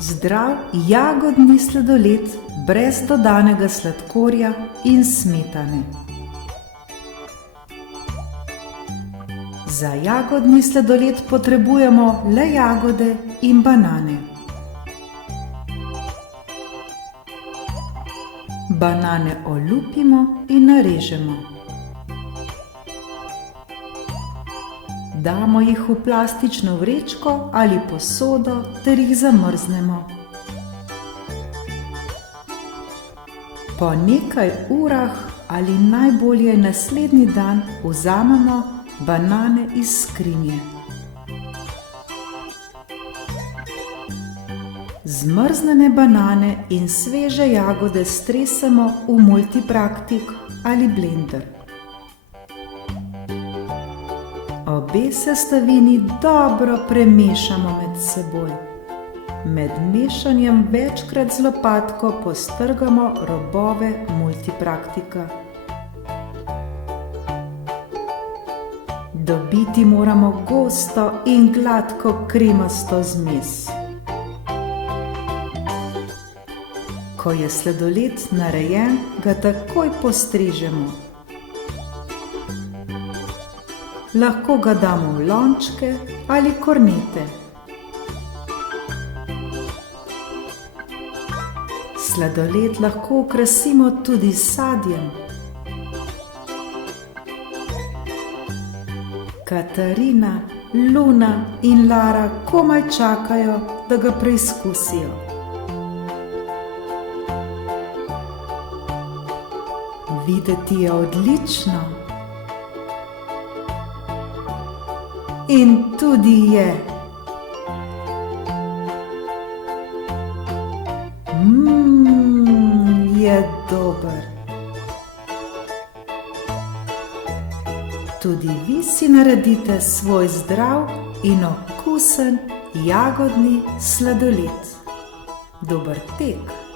Zdrav jagodni sladoled brez dodanega sladkorja in smetane. Za jagodni sladoled potrebujemo le jagode in banane. Banane olupimo in narežemo. Damo jih v plastično vrečko ali posodo ter jih zamrznemo. Po nekaj urah ali najbolje naslednji dan vzamemo banane iz skrinje. Zmrznjene banane in sveže jagode stresemo v multipraktik ali blender. Obe sestavini dobro premešamo med seboj. Med mešanjem večkrat z lopatko postrgamo robove multipraktika. Dobiti moramo gosto in gladko kremasto zmes. Ko je sladoled narejen, ga takoj postrežemo. Lahko ga damo v lončke ali kornete. Sladoled lahko okrasimo tudi s sadjem. Katarina, Luna in Lara komaj čakajo, da ga preizkusijo. Videti je odlično. In tudi je. Je dober. Tudi vi si naredite svoj zdrav in okusen jagodni sladoled. Dober tek!